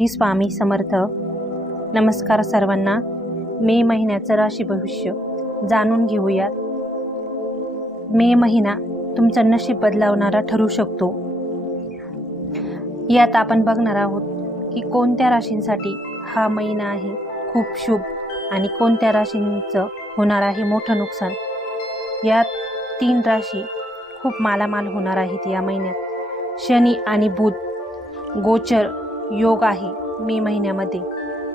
ही स्वामी समर्थ. नमस्कार सर्वांना. मे महिन्याचं राशी भविष्य जाणून घेऊया. मे महिना तुमचं नशीब बदलावणारा ठरू शकतो. यात आपण बघणार आहोत की कोणत्या राशींसाठी हा महिना आहे खूप शुभ आणि कोणत्या राशींचं होणार आहे मोठं नुकसान. यात 3 राशी खूप मालामाल होणार आहेत या महिन्यात. शनी आणि बुध गोचर योग आहे मे महिन्यामध्ये.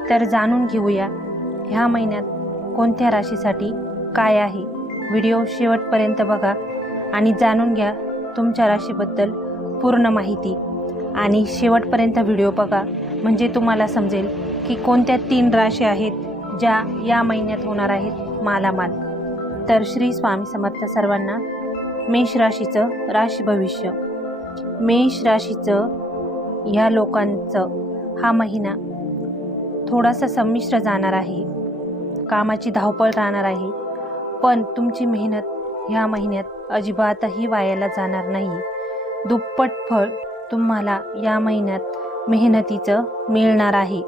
तर जाणून घेऊया ह्या महिन्यात कोणत्या राशीसाठी काय आहे. व्हिडिओ शेवटपर्यंत बघा आणि जाणून घ्या तुमच्या राशीबद्दल पूर्ण माहिती. आणि शेवटपर्यंत व्हिडिओ बघा म्हणजे तुम्हाला समजेल की कोणत्या 3 राशी आहेत ज्या या महिन्यात होणार आहेत मालामाल. तर श्री स्वामी समर्थ सर्वांना. मेष राशीचं राशी भविष्य. मेष राशीचं ह्या लोकांचं हा महिना थोडासा संमिश्र जाणार आहे. कामाची धावपळ राहणार आहे, पण तुमची मेहनत ह्या महिन्यात अजिबातही वायाला जाणार नाही. दुप्पट फळ तुम्हाला या महिन्यात मेहनतीचं मिळणार आहे.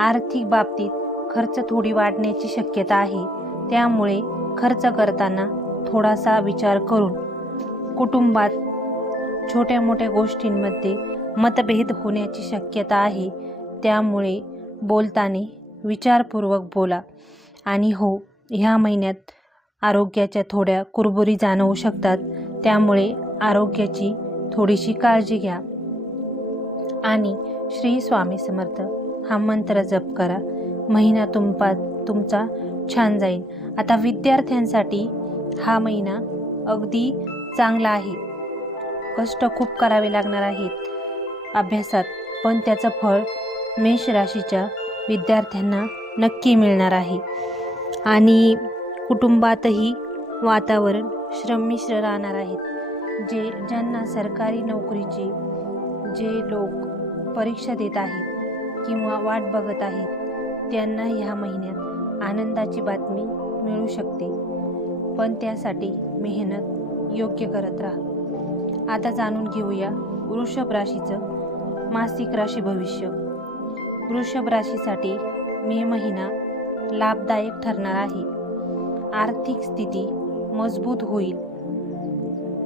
आर्थिक बाबतीत खर्च थोडी वाढण्याची शक्यता आहे, त्यामुळे खर्च करताना थोडासा विचार करून. कुटुंबात छोट्या मोठ्या गोष्टींमध्ये मतभेद होण्याची शक्यता आहे, त्यामुळे बोलताना विचारपूर्वक बोला. आणि हो, ह्या महिन्यात आरोग्याच्या थोड्या कुरबुरी जाणवू शकतात, त्यामुळे आरोग्याची थोडीशी काळजी घ्या. आणि श्री स्वामी समर्थ हा मंत्र जप करा. महिना तुमचा छान जाईल. आता विद्यार्थ्यांसाठी हा महिना अगदी चांगला आहे. कष्ट खूप करावे लागणार आहेत अभ्यासात, पण त्याचं फळ मेष राशीच्या विद्यार्थ्यांना नक्की मिळणार आहे. आणि कुटुंबातही वातावरण श्रममिश्र राहणार आहेत. ज्यांना सरकारी नोकरीचे जे लोक परीक्षा देत आहेत किंवा वाट बघत आहेत, त्यांना ह्या महिन्यात आनंदाची बातमी मिळू शकते, पण त्यासाठी मेहनत योग्य करत राहा. आता जाणून घेऊया वृषभ राशीचं मासिक राशी भविष्य. वृषभ राशीसाठी मे महिना लाभदायक ठरणार आहे. आर्थिक स्थिती मजबूत होईल.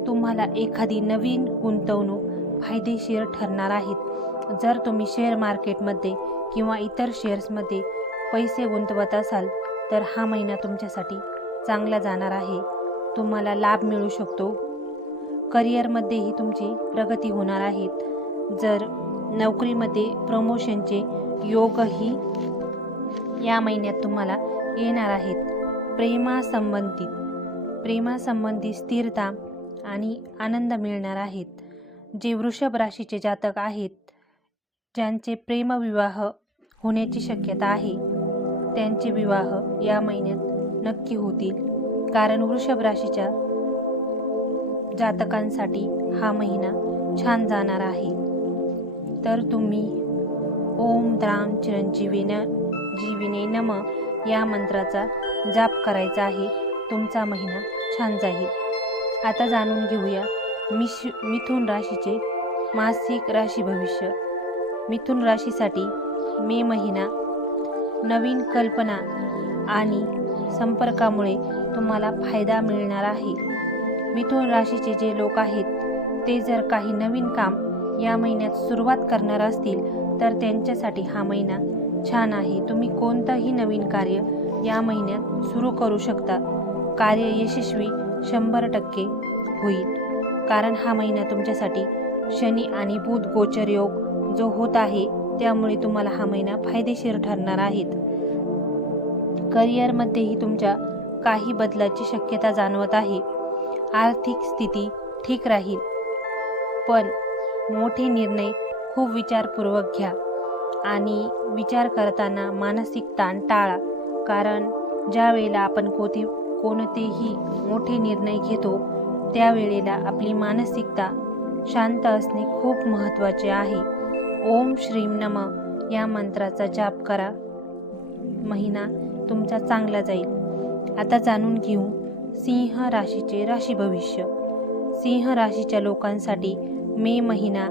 तुम्हाला एखादी नवीन गुंतवणूक फायदेशीर ठरणार आहेत. जर तुम्ही शेअर मार्केटमध्ये किंवा इतर शेअर्समध्ये पैसे गुंतवत असाल तर हा महिना तुमच्यासाठी चांगला जाणार आहे. तुम्हाला लाभ मिळू शकतो. करिअरमध्येही तुमची प्रगती होणार आहेत. जर नोकरीमध्ये प्रमोशनचे योगही या महिन्यात तुम्हाला येणार आहेत. प्रेमासंबंधित स्थिरता आणि आनंद मिळणार आहेत. जे वृषभ राशीचे जातक आहेत, ज्यांचे प्रेमविवाह होण्याची शक्यता आहे, त्यांचे विवाह या महिन्यात नक्की होतील. कारण वृषभ राशीच्या जातकांसाठी हा महिना छान जाणार आहे. तर तुम्ही ओम द्राम चिरंजीविने नम या मंत्राचा जाप करायचा आहे. तुमचा महिना छान जाईल. आता जाणून घेऊया मिथुन राशीचे मासिक राशी भविष्य. मिथुन राशीसाठी मे महिना नवीन कल्पना आणि संपर्कामुळे तुम्हाला फायदा मिळणार आहे. मिथुन राशीचे जे लोक आहेत ते जर काही नवीन काम या महिन्यात सुरुवात करणार असतील तर त्यांच्यासाठी हा महिना छान आहे. तुम्ही कोणतंही नवीन कार्य या महिन्यात सुरू करू शकता. कार्य यशस्वी 100% होईल. कारण हा महिना तुमच्यासाठी शनी आणि बुध गोचर योग जो होत आहे, त्यामुळे तुम्हाला हा महिना फायदेशीर ठरणार आहेत. करिअरमध्येही तुमच्या काही बदलाची शक्यता जाणवत आहे. आर्थिक स्थिती ठीक राहील, पण मोठे निर्णय खूप विचारपूर्वक घ्या. आणि विचार करताना मानसिक ताण टाळा. कारण ज्या वेळेला आपण कोणतेही मोठे निर्णय घेतो त्यावेळेला आपली मानसिकता शांत असणे खूप महत्त्वाचे आहे. ओम श्रीम नम या मंत्राचा जाप करा. महिना तुमचा चांगला जाईल. आता जाणून घेऊ सिंह राशीचे राशी भविष्य. सिंह राशीच्या लोकांसाठी मे महिना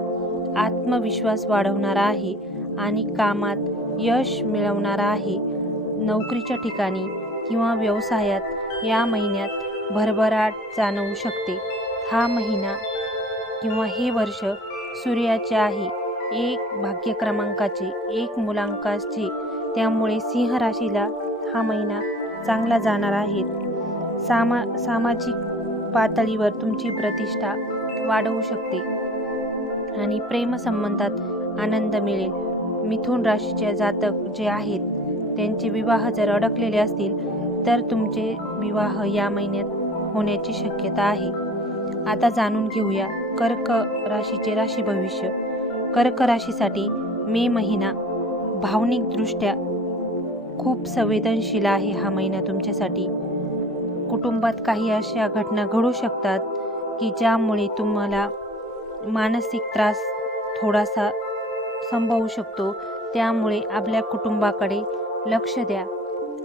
आत्मविश्वास वाढवणारा आहे. आणि कामात यश मिळवणारा आहे. नोकरीच्या ठिकाणी किंवा व्यवसायात या महिन्यात भरभराट जाणवू शकते. हा महिना किंवा हे वर्ष सूर्याचे आहे, 1 भाग्य क्रमांकाचे, 1 मूलांकाचे. त्यामुळे सिंह राशीला हा महिना चांगला जाणार आहे. सामाजिक पातळीवर तुमची प्रतिष्ठा वाढवू शकते आणि प्रेमसंबंधात आनंद मिळेल. मिथुन राशीचे जातक जे आहेत त्यांचे विवाह जर अडकलेले असतील तर तुमचे विवाह या महिन्यात होण्याची शक्यता आहे. आता जाणून घेऊया कर्क राशीचे राशी भविष्य. कर्क राशीसाठी मे महिना भावनिकदृष्ट्या खूप संवेदनशील आहे. हा महिना तुमच्यासाठी कुटुंबात काही अशा घटना घडू शकतात की ज्यामुळे तुम्हाला मानसिक त्रास थोडासा संभवू शकतो. त्यामुळे आपल्या कुटुंबाकडे लक्ष द्या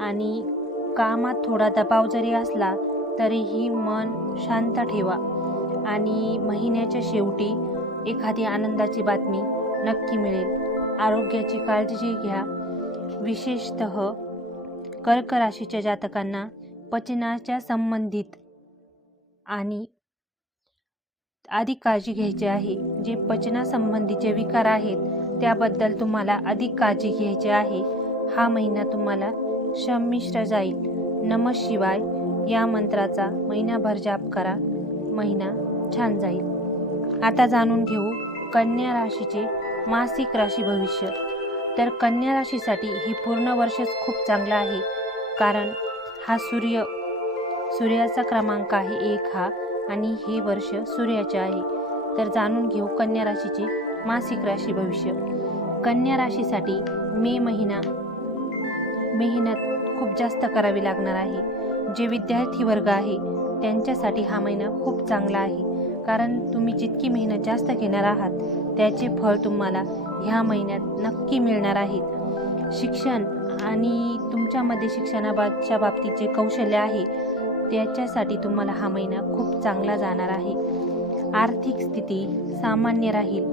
आणि कामात थोडा दबाव जरी असला तरीही मन शांत ठेवा आणि महिन्याच्या शेवटी एखादी आनंदाची बातमी नक्की मिळेल. आरोग्याची काळजी घ्या. विशेषतः कर्क राशीच्या जातकांना पचनाच्या संबंधित आणि अधिक काळजी घ्यायची आहे. जे पचनासंबंधीचे विकार आहेत त्याबद्दल तुम्हाला अधिक काळजी घ्यायची आहे. हा महिना तुम्हाला संमिश्र जाईल. नमः शिवाय या मंत्राचा महिनाभर जाप करा, महिना छान जाईल. आता जाणून घेऊ कन्या राशीचे मासिक राशी भविष्य. तर कन्या राशीसाठी हे पूर्ण वर्षच खूप चांगलं आहे, कारण हा सूर्याचा क्रमांक आहे 1 हा, आणि हे वर्ष सूर्याचे आहे. तर जाणून घेऊ कन्या राशीचे मासिक राशी भविष्य. कन्या राशीसाठी मे महिना मेहनत खूप जास्त करावी लागणार आहे. जे विद्यार्थी वर्ग आहे त्यांच्यासाठी हा महिना खूप चांगला आहे, कारण तुम्ही जितकी मेहनत जास्त घेणार आहात त्याचे फळ तुम्हाला ह्या महिन्यात नक्की मिळणार आहेत. शिक्षण आणि तुमच्यामध्ये शिक्षणाच्या बाबतीत जे कौशल्य आहे त्याच्यासाठी तुम्हाला हा महिना खूप चांगला जाणार आहे. आर्थिक स्थिती सामान्य राहील,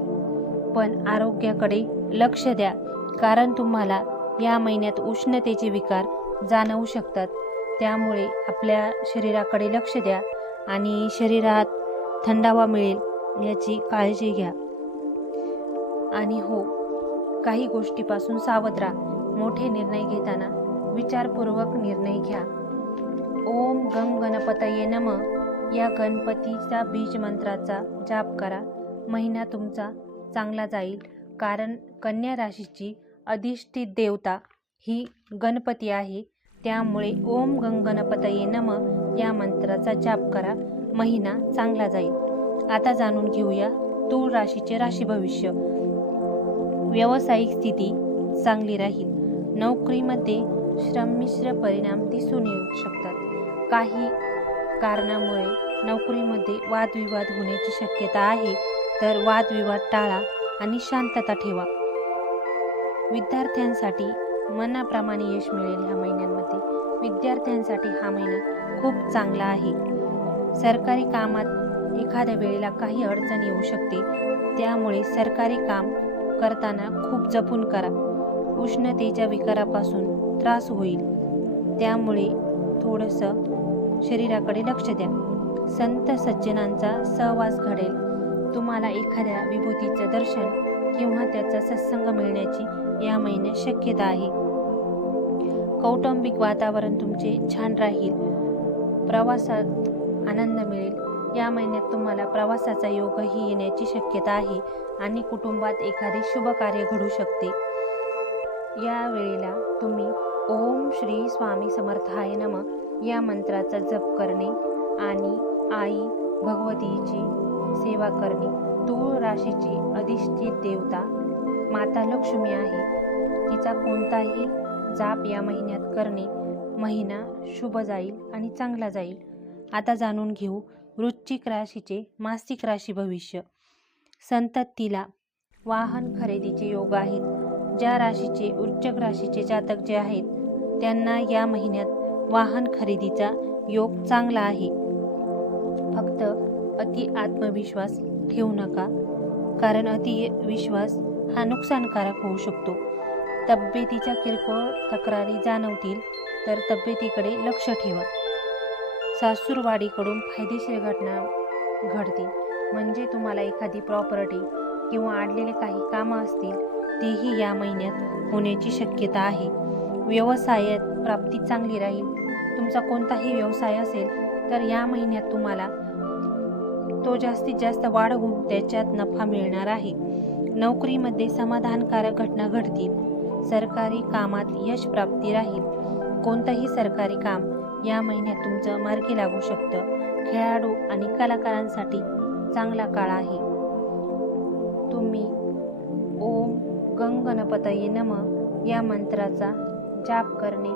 पण आरोग्याकडे लक्ष द्या, कारण तुम्हाला या महिन्यात उष्णतेचे विकार जाणवू शकतात. त्यामुळे आपल्या शरीराकडे लक्ष द्या आणि शरीरात थंडावा मिळेल याची काळजी घ्या. आणि हो, काही गोष्टीपासून सावध राहा. मोठे निर्णय घेताना विचारपूर्वक निर्णय घ्या. ओम गं गणपतये नमः या गणपतीचा बीज मंत्राचा जाप करा. महिना तुमचा चांगला जाईल, कारण कन्या राशीची अधिष्ठित देवता ही गणपती आहे. त्यामुळे ओम गं गणपतये नमः या मंत्राचा जाप करा, महिना चांगला जाईल. आता जाणून घेऊया तूळ राशीचे राशी भविष्य. व्यावसायिक स्थिती चांगली राहील. नोकरीमध्ये श्रममिश्र परिणाम दिसून येऊ शकतात. काही कारणामुळे नोकरीमध्ये वादविवाद होण्याची शक्यता आहे, तर वादविवाद टाळा आणि शांतता ठेवा. विद्यार्थ्यांसाठी मनाप्रमाणे यश मिळेल. ह्या महिन्यांमध्ये विद्यार्थ्यांसाठी हा महिना खूप चांगला आहे. सरकारी कामात एखाद्या वेळेला काही अडचण येऊ शकते, त्यामुळे सरकारी काम करताना खूप जपून करा. उष्णतेच्या विकारापासून त्रास होईल, त्यामुळे थोडंसं शरीराकडे लक्ष द्या. संत सज्जनांचा सहवास घडेल. तुम्हाला एखाद्या विभूतीचं दर्शन किंवा त्याचा सत्संग मिळण्याची या महिन्यात शक्यता आहे. कौटुंबिक वातावरण तुमचे छान राहील. प्रवासात आनंद मिळेल. या महिन्यात तुम्हाला प्रवासाचा योगही येण्याची शक्यता आहे आणि कुटुंबात एखादे शुभ कार्य घडू शकते. या वेळेला तुम्ही ओम श्री स्वामी समर्थाय नमः या मंत्राचा जप करणे आणि आई भगवतीची सेवा करणे. तूळ राशीची अधिष्ठित देवता माता लक्ष्मी आहे. तिचा कोणताही जाप या महिन्यात करणे, महिना शुभ जाईल आणि चांगला जाईल. आता जाणून घेऊ वृश्चिक राशीचे मासिक राशी भविष्य. संततीला वाहन खरेदीचे योग आहेत. ज्या राशीचे वृश्चिक राशीचे जातक जे आहेत त्यांना या महिन्यात वाहन खरेदीचा योग चांगला आहे. फक्त अति आत्मविश्वास ठेवू नका, कारण अति विश्वास हा नुकसानकारक होऊ शकतो. तब्येतीच्या किरकोळ तक्रारी जाणवतील तर तब्येतीकडे लक्ष ठेवा. सासूरवाडीकडून फायदेशीर घटना घडतील, म्हणजे तुम्हाला एखादी प्रॉपर्टी किंवा अडलेले काही कामं असतील तेही या महिन्यात होण्याची शक्यता आहे. व्यवसायात प्राप्ती चांगली राहील. तुमचा कोणताही व्यवसाय असेल तर या महिन्यात तुम्हाला तो जास्तीत जास्त वाढवून त्याच्यात नफा मिळणार आहे. नोकरीमध्ये समाधानकारक घटना घडतील. सरकारी कामात यश प्राप्ती राहील. कोणतंही सरकारी काम या महिन्यात तुमचं मार्गी लागू शकतं. खेळाडू आणि कलाकारांसाठी चांगला काळ आहे. तुम्ही ओम गंग गणपतये नमः या मंत्राचा जाप करणे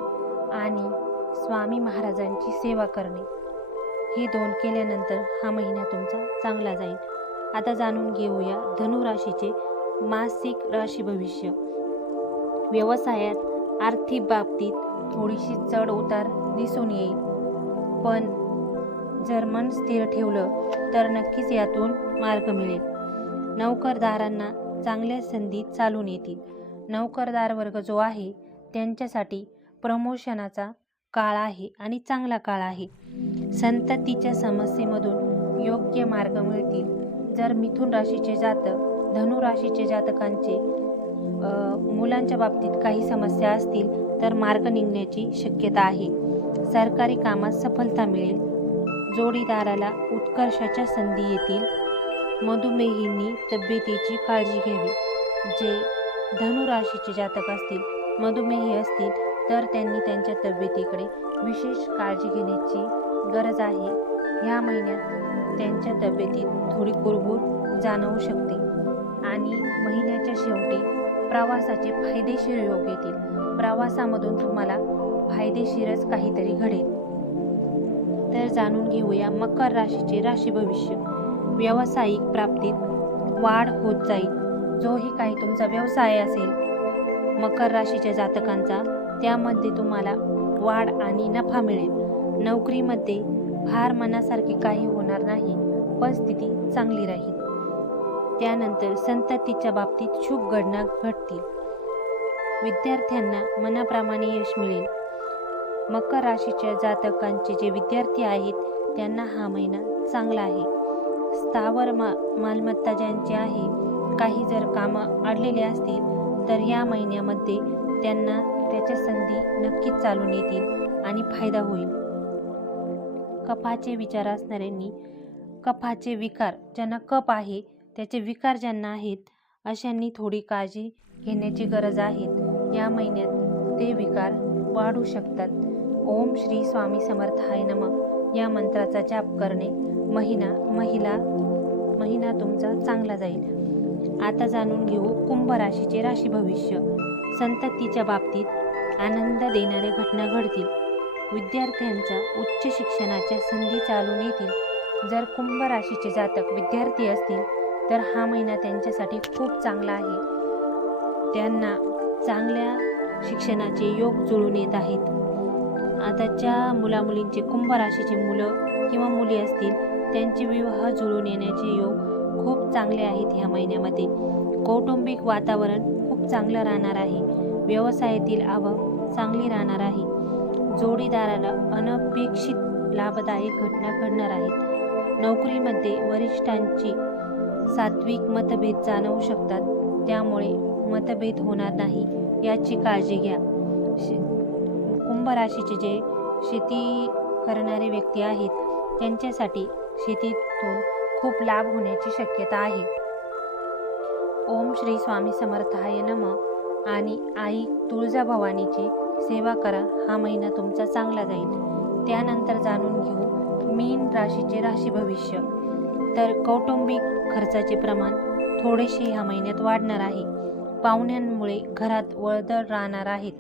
आणि स्वामी महाराजांची सेवा करणे हे 2 केल्यानंतर हा महिना तुमचा चांगला जाईल. आता जाणून घेऊया धनु राशीचे मासिक राशी भविष्य. व्यवसायात आर्थिक बाबतीत थोडीशी चढ उतार दिसून येईल, पण जर मन स्थिर ठेवलं तर नक्कीच यातून मार्ग मिळेल. नोकरदारांना चांगल्या संधी चालून येतील. नोकरदार वर्ग जो आहे त्यांच्यासाठी प्रमोशनाचा काळ आहे आणि चांगला काळ आहे. संततीच्या समस्येमधून योग्य मार्ग मिळतील. जर मिथुन राशीचे जातक धनु राशीचे जातकांचे मुलांच्या बाबतीत काही समस्या असतील तर मार्ग निघण्याची शक्यता आहे. सरकारी कामात सफलता मिळेल. जोडीदाराला उत्कर्षाच्या संधी येतील. मधुमेहींनी तब्येतीची काळजी घ्यावी. जे धनु राशीचे जातक असतील, मधुमेही असतील तर त्यांनी त्यांच्या तब्येतीकडे विशेष काळजी घेण्याची गरज आहे. ह्या महिन्यात त्यांच्या तब्येतीत थोडी कुरबुर जाणवू शकते आणि महिन्याच्या शेवटी प्रवासाचे फायदेशीर योग येतील. प्रवासामधून तुम्हाला फायदेशीरच काहीतरी घडेल. तर जाणून घेऊया मकर राशीचे राशी भविष्य. व्यावसायिक प्राप्तीत वाढ होत जाईल. जोही काही तुमचा व्यवसाय असेल मकर राशीच्या जातकांचा, त्यामध्ये तुम्हाला वाढ आणि नफा मिळेल. नोकरीमध्ये फार मनासारखे काही होणार नाही, पण स्थिती चांगली राहील. त्यानंतर संततीच्या बाबतीत शुभ घटना घडतील. विद्यार्थ्यांना मनाप्रमाणे यश मिळेल. मकर राशीच्या जातकांचे जे विद्यार्थी आहेत त्यांना हा महिना चांगला आहे. स्थावर मालमत्ता ज्यांची आहे, काही जर कामं अडलेले असतील तर या महिन्यामध्ये त्यांना त्याच्या संधी नक्कीच चालून येतील आणि फायदा होईल. कफाचे विचार असणाऱ्यांनी कफाचे विकार, ज्यांना कफ आहे त्याचे विकार ज्यांना आहेत अशांनी थोडी काळजी घेण्याची गरज आहे. या महिन्यात ते विकार वाढू शकतात. ओम श्री स्वामी समर्थाय नमः या मंत्राचा जाप करणे महिना तुमचा चांगला जाईल. आता जाणून घेऊ कुंभ राशीचे राशी भविष्य. संततीच्या बाबतीत आनंद देणाऱ्या घटना घडतील. विद्यार्थ्यांच्या उच्च शिक्षणाच्या संधी चालून येतील. जर कुंभ राशीचे जातक विद्यार्थी असतील तर हा महिना त्यांच्यासाठी खूप चांगला आहे. त्यांना चांगल्या शिक्षणाचे योग जुळून येत आहेत. आता ज्या मुलामुलींचे कुंभ राशीचे मुलं किंवा मुली असतील त्यांचे विवाह जुळून येण्याचे योग खूप चांगले आहेत. ह्या महिन्यामध्ये कौटुंबिक वातावरण खूप चांगलं राहणार आहे. व्यवसायातील आवक चांगली राहणार आहे. जोडीदाराला अनपेक्षित लाभदायक घटना घडणार आहेत. नोकरीमध्ये वरिष्ठांची सात्विक मतभेद जाणवू शकतात, त्यामुळे मतभेद होणार नाही याची काळजी घ्या. कुंभ राशीचे जे शेती करणारे व्यक्ती आहेत त्यांच्यासाठी शेतीतून खूप लाभ होण्याची शक्यता आहे. ओम श्री स्वामी समर्थाय नमः आणि आई तुळजाभवानीची सेवा करा. हा महिना तुमचा चांगला जाईल. त्यानंतर जाणून घेऊ मीन राशीचे राशी भविष्य. तर कौटुंबिक खर्चाचे प्रमाण थोडेसे ह्या महिन्यात वाढणार आहे. पाहुण्यांमुळे घरात वर्दळ राहणार आहेत.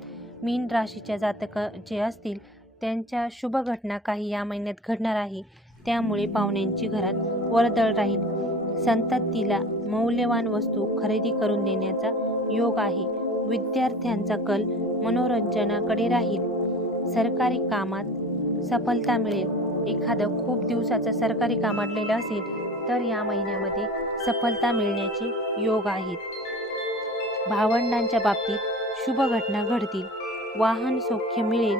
मीन राशीच्या जातक जे असतील त्यांच्या शुभ घटना काही या महिन्यात घडणार आहे, त्यामुळे पाहुण्यांची घरात वर्दळ राहील. संततीला मौल्यवान वस्तू खरेदी करून देण्याचा योग आहे. विद्यार्थ्यांचा कल मनोरंजनाकडे राहील. सरकारी कामात सफलता मिळेल. एखादं खूप दिवसाचं सरकारी काम अडलेलं असेल तर या महिन्यामध्ये सफलता मिळण्याचे योग आहेत. भावंडांच्या बाबतीत शुभ घटना घडतील, वाहन सौख्य मिळेल,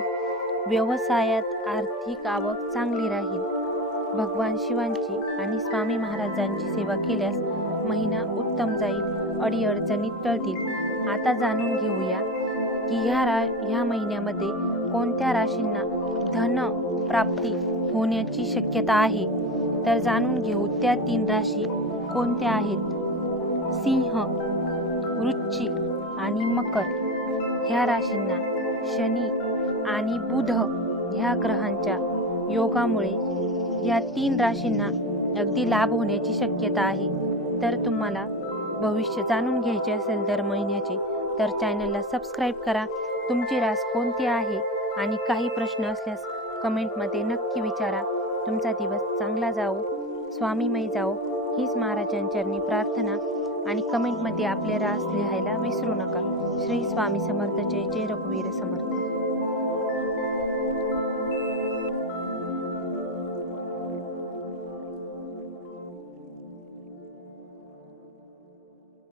व्यवसायात आर्थिक आवक चांगली राहील. भगवान शिवांची आणि स्वामी महाराजांची सेवा केल्यास महिना उत्तम जाईल, अडीअडचणी टळतील. आता जाणून घेऊया की ह्या महिन्यामध्ये कोणत्या राशींना धन प्राप्ती होण्याची शक्यता आहे. तर जाणून घेऊ त्या 3 राशी कोणत्या आहेत. सिंह, वृश्चिक आणि मकर ह्या राशींना शनी आणि बुध ह्या ग्रहांच्या योगामुळे या 3 राशींना अगदी लाभ होण्याची शक्यता आहे. तर तुम्हाला भविष्य जाणून घ्यायचे असेल दर महिन्याचे तर चॅनलला सबस्क्राईब करा. तुमची रास कोणती आहे आणि काही प्रश्न असल्यास कमेंटमध्ये नक्की विचारा. तुमचा दिवस चांगला जाओ, स्वामीमय जाओ हीच महाराजांचरणी प्रार्थना. आणि कमेंटमध्ये आपले रास लिहायला विसरू नका. श्री स्वामी समर्थ. जय जय रघुवीर समर्थ.